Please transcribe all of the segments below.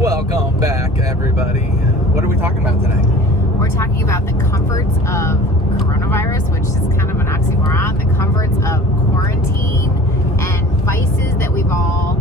Welcome back, everybody. What are we talking about today? We're talking about the comforts of coronavirus, which is kind of an oxymoron, the comforts of quarantine and vices that we've all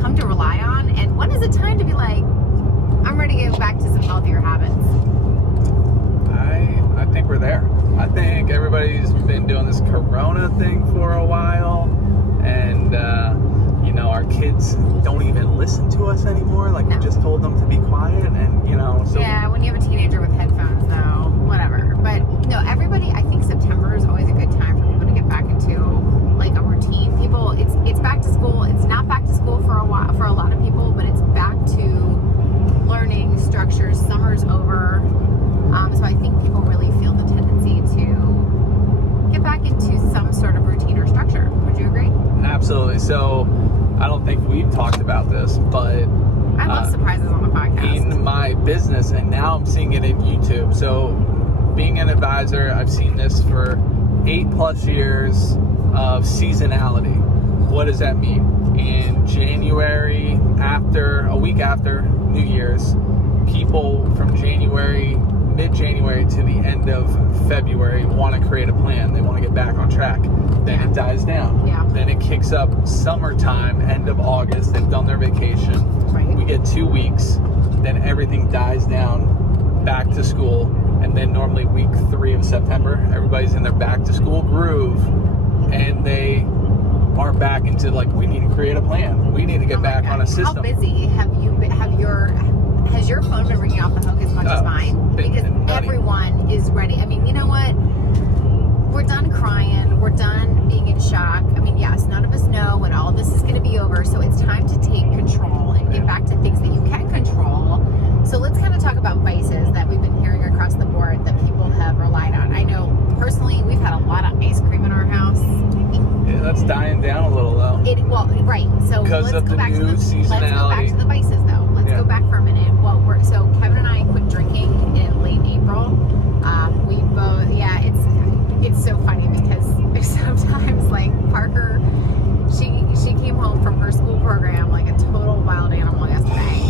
come to rely on. And when is it time to be like, I'm ready to get back to some healthier habits? I think we're there. I think everybody's been doing this corona thing for a while. And, our kids don't even listen to us anymore. Like, No. we just told them to be quiet and, so... Yeah, when you have a teenager with headphones, though, whatever. But, no, everybody, I think September is always a good time for people to get back into, like, a routine. People, it's back to school. It's not back to school for a while, for a lot of people, but it's back to learning structures. Summer's over. So I think people really feel the tendency to get back into some sort of routine or structure. Would you agree? Absolutely. So, I don't think we've talked about this, but... I love surprises on the podcast. In my business, and now I'm seeing it in YouTube. So, being an advisor, I've seen this for 8+ years of seasonality. What does that mean? In January, a week after New Year's, people from mid-January to the end of February want to create a plan. They want to get back on track. Then it dies down. Yeah. Then it kicks up summertime, end of August. They've done their vacation. Right. We get 2 weeks. Then everything dies down, back to school. And then normally week 3 of September, everybody's in their back to school groove. And they are back into we need to create a plan. We need to get back on a system. How busy have you been? Has your phone been ringing off the hook as much as mine? Because everyone is ready. I mean, you know what? We're done crying. We're done being in shock. I mean, yes, none of us know when all of this is going to be over. So it's time to take control and get back to things that you can control. So let's kind of talk about vices that we've been hearing across the board that people have relied on. I know personally we've had a lot of ice cream in our house. Yeah, that's dying down a little though. Right. So because of the new seasonality. Let's go back to the vices though. Let's go back for a minute. So Kevin and I quit drinking in late April. We both, it's so funny because sometimes Parker, she came home from her school program like a total wild animal yesterday,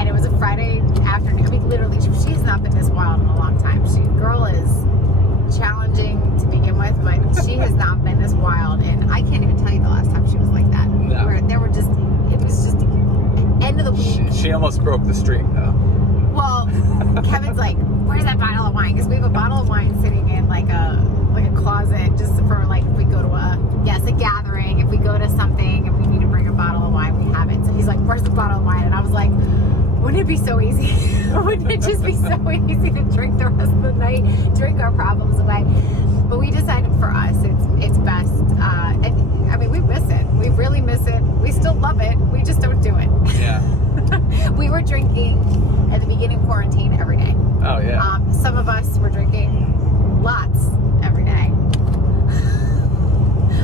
and it was a Friday afternoon. I mean, literally, she has not been this wild in a long time. Girl is challenging to begin with, but she has not been this wild, and I can't even tell you the last time she was like that. No. It was just end of the week. She almost broke the streak though. Well, Kevin's like, where's that bottle of wine? Because we have a bottle of wine sitting in like a closet just for if we go to a gathering, if we go to something and we need to bring a bottle of wine, we have it. So he's like, where's the bottle of wine? And I was like, wouldn't it be so easy? Wouldn't it just be so easy to drink the rest of the night, drink our problems away? But we decided for us, it's best. And I mean, we miss it. We really miss it. We still love it. We just don't do it. Yeah. We were drinking at the beginning of quarantine every day. Oh, yeah. Some of us were drinking lots every day.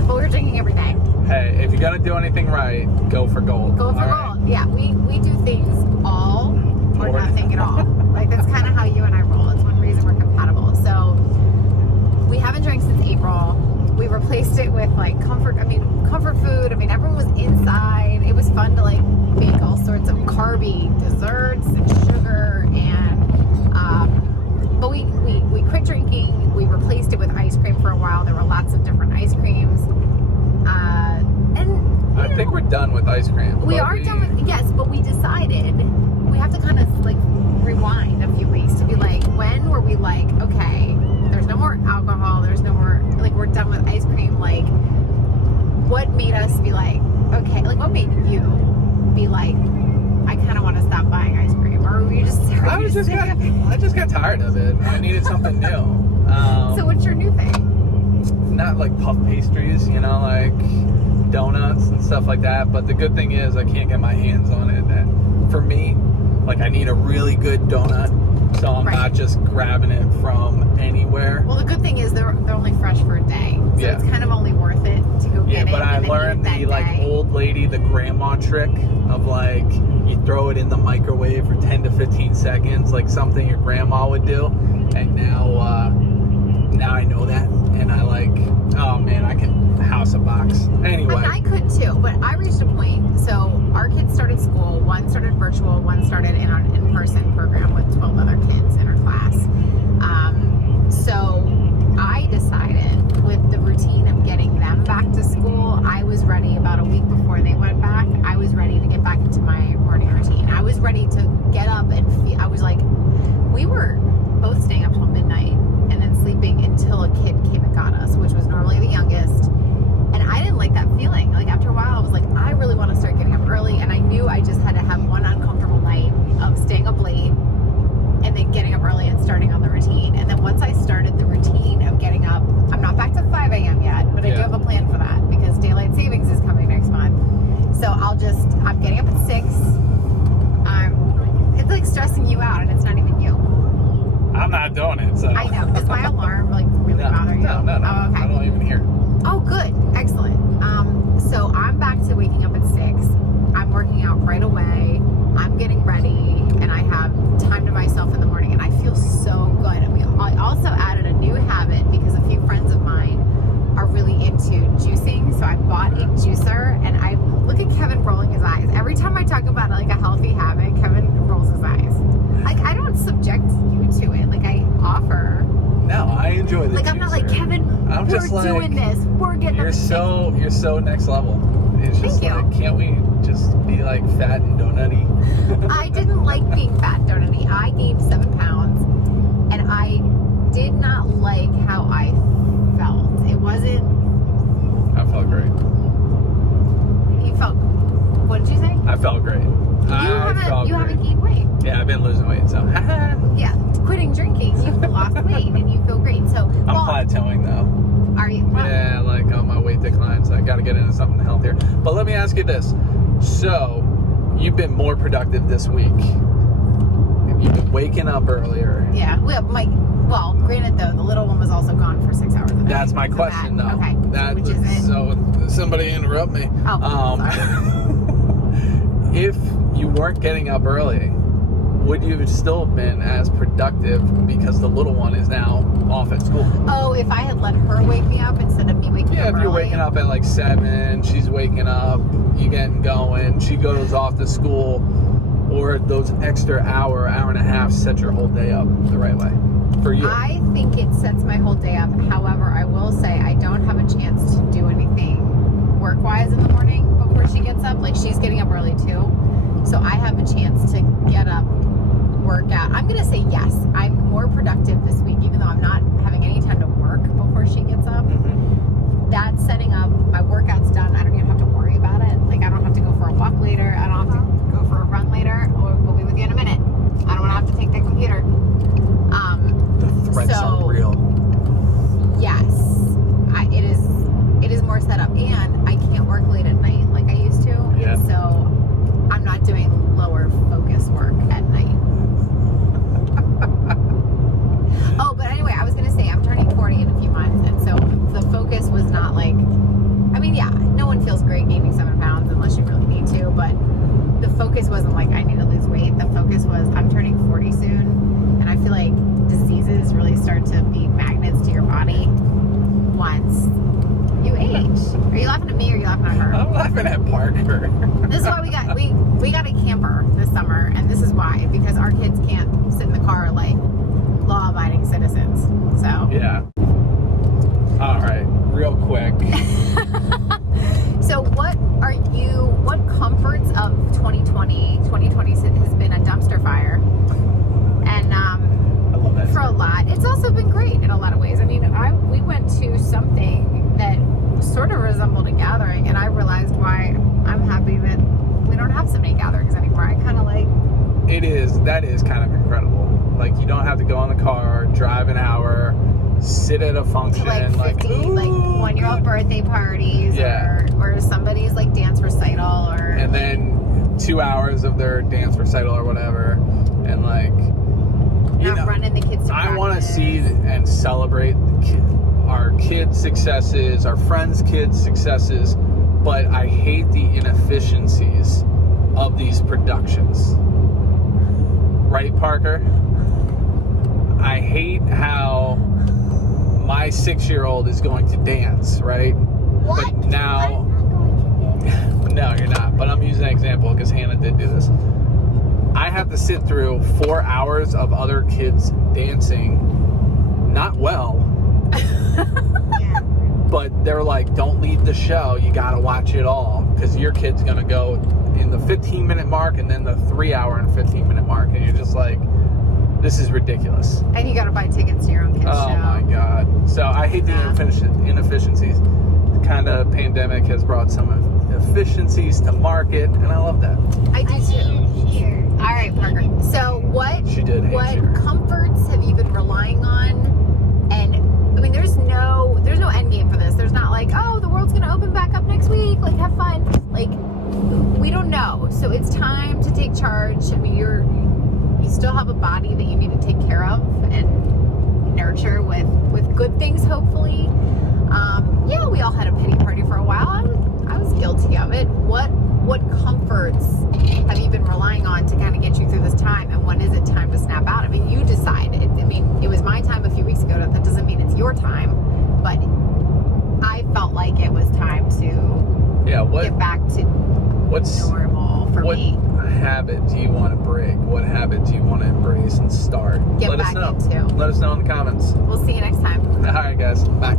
But we were drinking every day. Hey, if you got to do anything right, go for gold. Go for gold. Yeah, we do things all or nothing at all. That's kind of how you and I roll. It's one reason we're compatible. So we haven't drank since April. We replaced it with comfort food. I mean, everyone was inside. It was fun to make all sorts of carby desserts and sugar but we quit drinking. We replaced it with ice cream for a while. There were lots of different ice creams. I think we're done with ice cream. We are done with, yes, but we decided we have to kind of rewind a few weeks to be when were we okay, there's no more alcohol, there's no more, we're done with ice cream. What made us be okay, what made you be I kind of want to stop buying ice cream? Or were you just I just got tired of it. I needed something new. So what's your new thing? Not puff pastries, donuts and stuff like that. But the good thing is I can't get my hands on it. And for me, I need a really good donut. So I'm not just grabbing it from anywhere. Well, the good thing is they're only fresh for a day. So it's kind of only worth it to go get it. Yeah, but I learned the old lady, the grandma trick of you throw it in the microwave for 10 to 15 seconds, something your grandma would do. And now I know that. And I oh man, I can house a box. Anyway. I mean, I could too, but I reached a point. So our kids started school. One started virtual, one started in an in-person program with 12 other kids in our class. So I decided with the routine of getting them back to school, I was ready about a week before they went back. I was ready to get back into my morning routine. I was ready to get up and I was like, we were both staying up till midnight and then sleeping until a kid came and got us, which was normally the youngest. And I didn't like that feeling. Like after a while, I was like, I really want to start getting up early. And I knew I just had to have one uncomfortable night of staying up late and then getting up early and starting on the routine. And then once I started the routine of getting up, I'm not back to 5 a.m. yet, but I do have a plan for that because daylight savings is coming next month. So I'm getting up at 6. It's like stressing you out and it's not even you. I'm not doing it, so. I know. Does my alarm like really bother you? No. Oh, okay. I don't even hear it. Oh, good. Excellent. So I'm back to waking up at 6. I'm working out right away. I'm getting ready, and I have time to myself in the morning, and I feel so good. I also added a new habit because a few friends of mine are really into juicing, so I bought a juicer, and I look at Kevin rolling his eyes. Every time I talk about like a healthy habit, Kevin rolls his eyes. Like, I don't subject you to it. Like, I offer. No, I enjoy the Like, juicer. I'm not like, Kevin, I'm we're just like, doing this. We're getting You're so next level. It's just Thank you. like, can't we just be like fat and donutty? I didn't like being fat and donutty. I gained 7 pounds, and I did not like how I felt. It wasn't. I felt great. You felt. What did you say? I felt great. You haven't gained weight. Yeah, I've been losing weight, so. Yeah, quitting drinking, you've lost weight and you feel great. So I'm plateauing though. Are you? Well, Yeah, like my weight declines. I got to get into something healthier. But let me ask you this: so you've been more productive this week. You've been waking up earlier. Yeah. Well, granted though, the little one was also gone for 6 hours a day. That's my question, though. Okay. Which is it? So somebody interrupt me. Oh, sorry. If you weren't getting up early, would you have still been as productive because the little one is now off at school? Oh, if I had let her wake me up instead of me waking up Yeah, if you're early. waking up at like 7, she's waking up, you getting going, she goes off to school, or those extra hour and a half set your whole day up the right way for you. I think it sets my whole day up. However, I will say I don't have a chance to do anything work-wise in the morning before she gets up. Like, she's getting up early too. So I have a chance to get up, work out. I'm going to say yes. I'm more productive this week, even though I'm not having any time to work before she gets up. Mm-hmm. That's setting up. My workout's done. I don't even have to worry about it. Like, I don't have to go for a walk later. I don't have to go for a run later. We'll be with you in a minute. I don't want to have to take the computer. The threats are real. Yes. It is more set up, and I can't work late at night like I used to. Yeah. And so I'm not doing lower focus work at night. Oh, but anyway, I was going to say I'm turning 40 in a few months, and so the focus was not like, I mean, yeah, no one feels great gaining 7 pounds unless you really need to, but the focus wasn't like I need to lose weight. The focus was I'm turning 40 soon, and I feel like diseases really start to be magnets to your body once you age. Are you laughing at me or are you laughing at her? I'm laughing at Parker. This is why we got a camper this summer, and this is why, because our kids can't sit in the car like law-abiding citizens. So Yeah. All right, real quick. So what comforts of 2020 has been a dumpster fire, and I love that. for a lot, it's also been great in a lot of ways. I mean, we went to something that sort of resembled a gathering, and I realized why I'm happy that we don't have so many gatherings anymore. I kind of like. That is kind of incredible. Like, you don't have to go in the car, drive an hour, sit at a function, To like 50, like 1-year-old birthday parties, Yeah. or somebody's like dance recital, or and then 2 hours of their dance recital or whatever, and like, you know, running the kids to I want to practice. see and celebrate our kids' successes, our friends' kids' successes, but I hate the inefficiencies of these productions. Right, Parker? I hate how my 6-year-old is going to dance, right? What? But now, I'm not going to do. no, you're not. But I'm using an example because Hannah did do this. I have to sit through 4 hours of other kids dancing, not well, Yeah. but they're like, don't leave the show. You got to watch it all because your kid's going to go in the 15-minute mark and then the 3 hour and 15-minute mark. And you're just like, this is ridiculous. And you got to buy tickets to your own kids' show. Oh my God. So I hate the Yeah. inefficiencies. The kind of pandemic has brought some efficiencies to market, and I love that. I do too. Here. All right, Parker. So what She did hate what you. comforts have you been relying on? And I mean, there's no end game for this. There's not like, oh, the world's gonna open back up next week. Like, have fun. Like, we don't know. So it's time to take charge. I mean, you still have a body that you need to take care of and nurture with good things, hopefully. Yeah, we all had a pity party for a while. I was guilty of it. What comforts have you been relying on to kind of get you through this time? And when is it time to snap out? I mean, you decide. It was my time a few weeks ago. That doesn't mean it's your time, but I felt like it was time to get back to What's normal for what me. habit do you want to break? What habit do you want to embrace and start? Get Let us back know. into. Let us know in the comments. We'll see you next time. All right, guys. Bye.